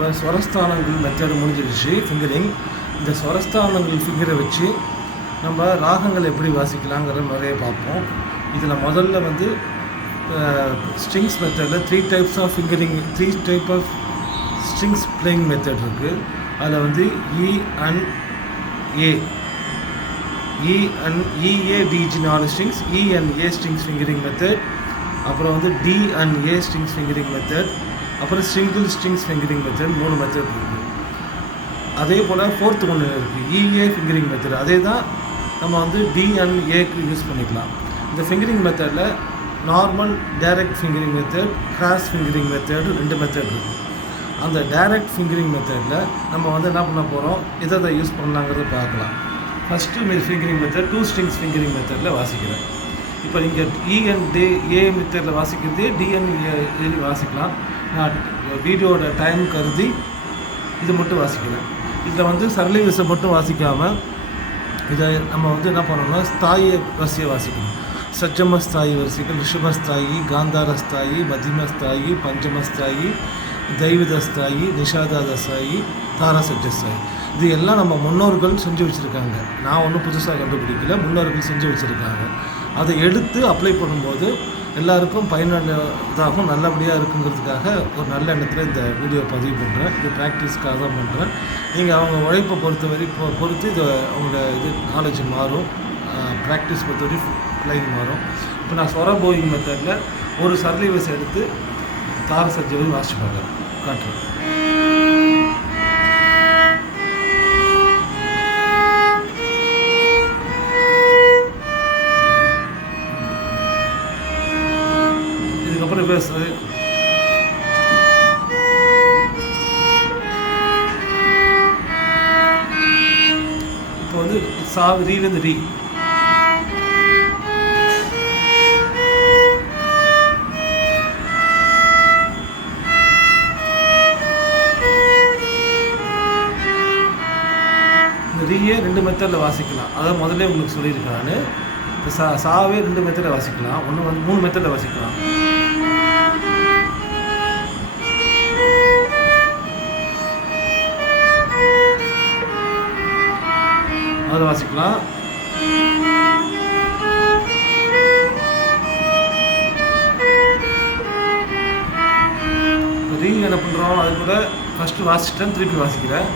இப்போ ஸ்வரஸ்தானங்கள் மெத்தட் முடிஞ்சிடுச்சு ஃபிங்கரிங். இந்த ஸ்வரஸ்தானங்கள் ஃபிங்கரை வச்சு நம்ம ராகங்கள் எப்படி வாசிக்கலாங்கிற நிறைய பார்ப்போம். இதில் முதல்ல வந்து ஸ்ட்ரிங்ஸ் மெத்தடில் 3 types of fingering, 3 type of strings playing method இருக்குது. அதில் வந்து E and A, EADG 4 strings, E and A strings fingering method, அப்புறம் வந்து D and A strings fingering method, அப்புறம் single strings fingering method 3 method இருக்குது. அதே போல் 4th ஒன்று இருக்குது EA ஃபிங்கரிங் மெத்தட். அதே தான் நம்ம வந்து D and Aக்கு யூஸ் பண்ணிக்கலாம். இந்த ஃபிங்கரிங் மெத்தடில் normal direct fingering method, cross fingering method 2 method இருக்குது. அந்த டைரக்ட் ஃபிங்கரிங் மெத்தடில் நம்ம வந்து என்ன பண்ண போகிறோம், எதை யூஸ் பண்ணலாங்கிறத பார்க்கலாம். First fingering method 2 strings fingering மெத்தடில் வாசிக்கிறேன். இப்போ இங்கே E and A மெத்தடில் வாசிக்கிறதே D and A வாசிக்கலாம். நான் வீடியோட டைம் கருதி இது மட்டும் வாசிக்கிறேன். இதில் வந்து சரளி விசை மட்டும் வாசிக்காமல் இதை நம்ம வந்து என்ன பண்ணணும்னா ஸ்தாயி வரிசையை வாசிக்கணும். சஜ்ஜமஸ்தாயி வரிசைகள், ரிஷபஸ்தாயி, காந்தாரஸ்தாயி, மத்தியமஸ்தாயி, பஞ்சமஸ்தாயி, தெய்வதஸ்தாயி, நிஷாதாதஸ்தாயி, தாரசஜ்ஜஸ்தாயி. இது எல்லாம் நம்ம முன்னோர்கள் செஞ்சு வச்சுருக்காங்க. நான் ஒன்றும் புதுசாக கண்டுபிடிக்கல, முன்னோர்கள் செஞ்சு வச்சுருக்காங்க. அதை எடுத்து அப்ளை பண்ணும்போது எல்லாருக்கும் பயனுள்ளதாகவும் நல்லபடியாக இருக்குங்கிறதுக்காக ஒரு நல்ல எண்ணத்தில் இந்த வீடியோ பதிவு பண்ணுறேன். இது ப்ராக்டிஸ்க்காக தான் பண்ணுறேன். நீங்கள் அவங்க உழைப்பை பொறுத்து இது அவங்களோட இது நாலேஜ் மாறும். ப்ராக்டிஸ் பொறுத்தவரை லைன் மாறும். இப்போ நான் ஸ்வர போயிங் மெத்தடில் ஒரு சரளி வரிசை எடுத்து தார சஜ்ஜை வாசிச்சு பார்க்குறேன், காட்டுறேன். இதுக்கப்புறம் பேசுறது இப்போ வந்து ரீலேருந்து ரீ, ரீயே 2 மெத்தடில் வாசிக்கலாம். அதை முதல்ல உங்களுக்கு சொல்லியிருக்கேன் நான். இப்போ சாவே 2 மெத்தடில் வாசிக்கலாம், ஒன்று வந்து 3 மெத்தடில் வாசிக்கலாம். அதை வாசிக்கலாம். ரீ என்ன பண்ணுறோம், அது கூட ஃபஸ்ட்டு வாசிச்சிட்டேன், திருப்பி வாசிக்கிறேன்.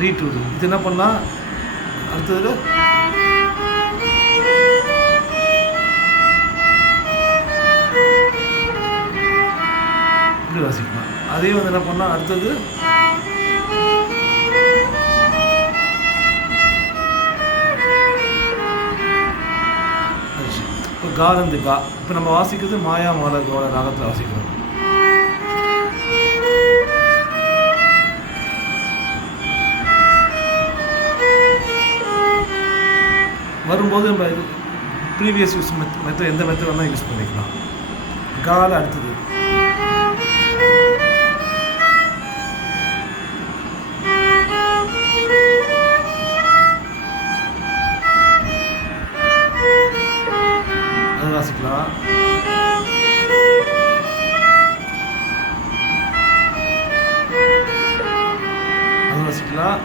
ரீ டு ரீ. இது என்ன பண்ணலாம், அடுத்தது இப்படி வாசிக்கலாம். அதே வந்து என்ன பண்ணலாம், அடுத்தது இப்போ காலந்து கா. இப்போ நம்ம வாசிக்கிறது மாயா மாலகோட ராகத்தில் வாசிக்கிறோம். வரும்போது நம்ம ப்ரீவியஸ் யூஸ் மெத்தட் எந்த மெத்தட் வேணால் யூஸ் பண்ணிக்கலாம். கால அடுத்தது அது வாசிக்கலாம். அது வாசிக்கலாம்.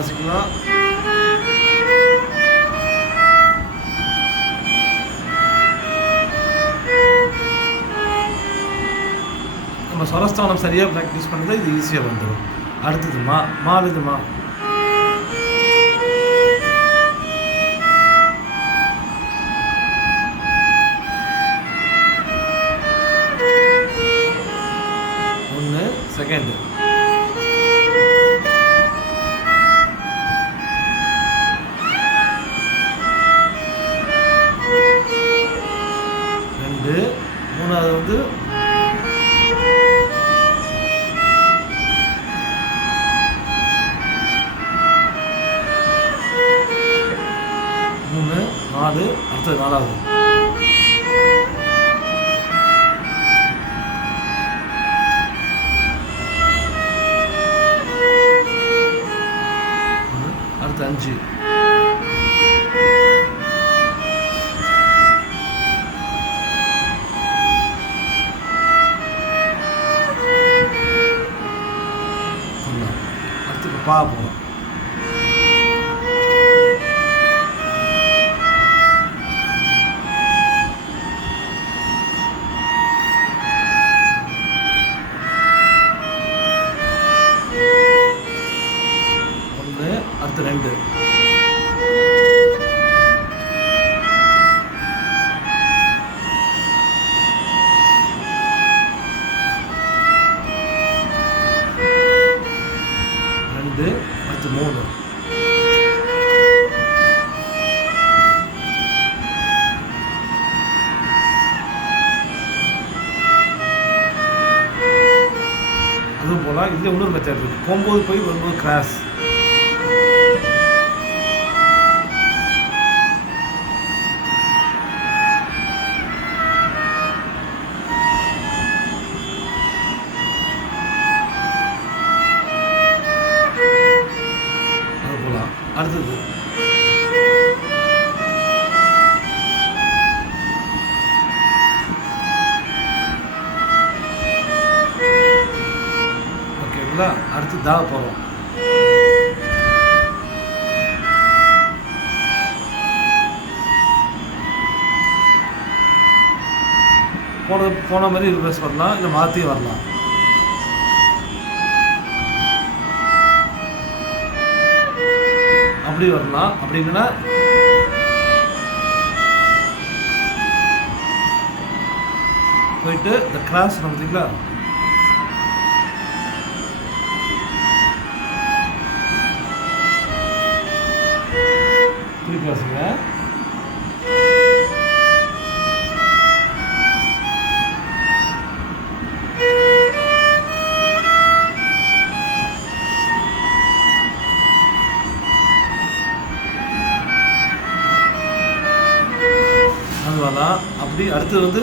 வாசிக்கலாம். நம்ம ஸ்வரஸ்தானம் சரியாக ப்ராக்டிஸ் பண்ணுறது இது ஈஸியாக வந்துடும். அடுத்தது மாலுது மா. ஒன்று செகண்டு, மூணாவது வந்து மூணு, நாலு, அடுத்தது நாலாவது. பா போகணும். ஒன்று, அடுத்து 2. அடுத்து 3. அதுவும் போல் இதில் இன்னொரு மெத்தட் இருக்குது. 9 போய் 9 கிராஸ். அடுத்தது ஓகேங்களா? அடுத்து தா போகிறோம். போன மாதிரி ரிவர்ஸ் வரலாம், இல்லை மாற்றி வரலாம். அப்படி வரலாம். அப்படி இல்லைன்னா போயிட்டு இந்த கிராஸ் பார்த்தீங்களா, திருப்பி வாசிங்க. அப்படி அடுத்தது வந்து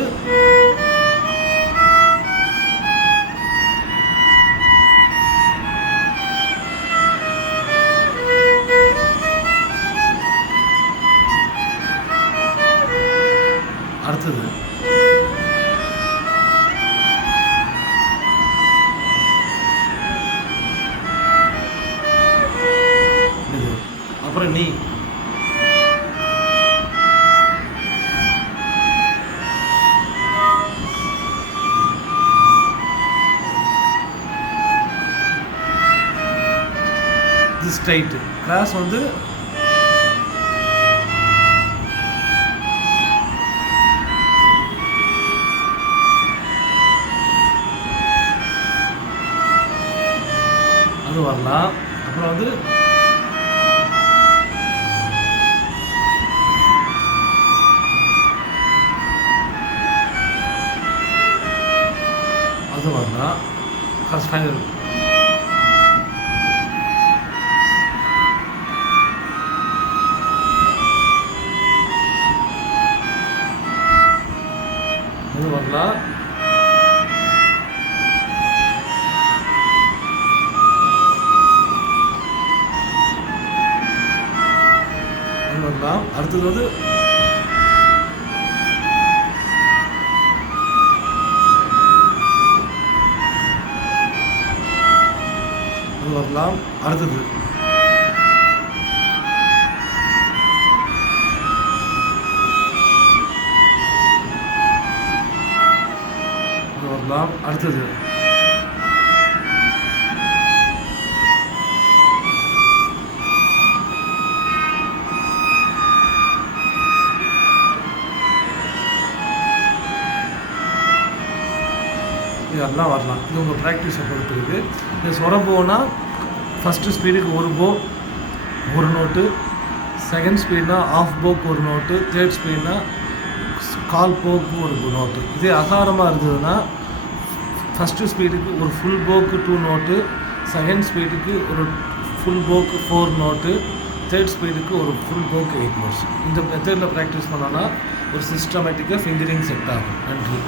அடுத்தது இது. அப்புறம் நீ ஸ்ட்ரைட் கிராஸ் வந்து அது வரலாம். அப்புறம் வந்து அது வரலாம். ஃபர்ஸ்ட் ஃபைனல் அது வரலாம். அது வரலாம். அடுத்தது வந்து அது வரலாம். அடுத்தது வரலாம். அடுத்தது இதெல்லாம் வரலாம். இது உங்கள் ப்ராக்டிஸை பொறுத்து இருக்குது. இது சொரம்போனா ஃபஸ்ட்டு ஸ்பீடுக்கு ஒரு போ ஒரு நோட்டு, செகண்ட் ஸ்பீட்னா ஆஃப் போக்கு ஒரு நோட்டு, தேர்ட் ஸ்பீட்னா கால் போக்கு ஒரு நோட்டு. இதே அகாரமாக இருந்ததுன்னா ஃபஸ்ட்டு ஸ்பீடுக்கு ஒரு ஃபுல் போக்கு 2 நோட்டு, செகண்ட் ஸ்பீடுக்கு ஒரு ஃபுல் போக்கு 4 நோட்டு, தேர்ட் ஸ்பீடுக்கு ஒரு ஃபுல் போக்கு 8 நோட்ஸ். இந்த மெத்தடில் ப்ராக்டிஸ் பண்ணோன்னா ஒரு சிஸ்டமேட்டிக்காக ஃபிங்கரிங் செட் ஆகும். நன்றி.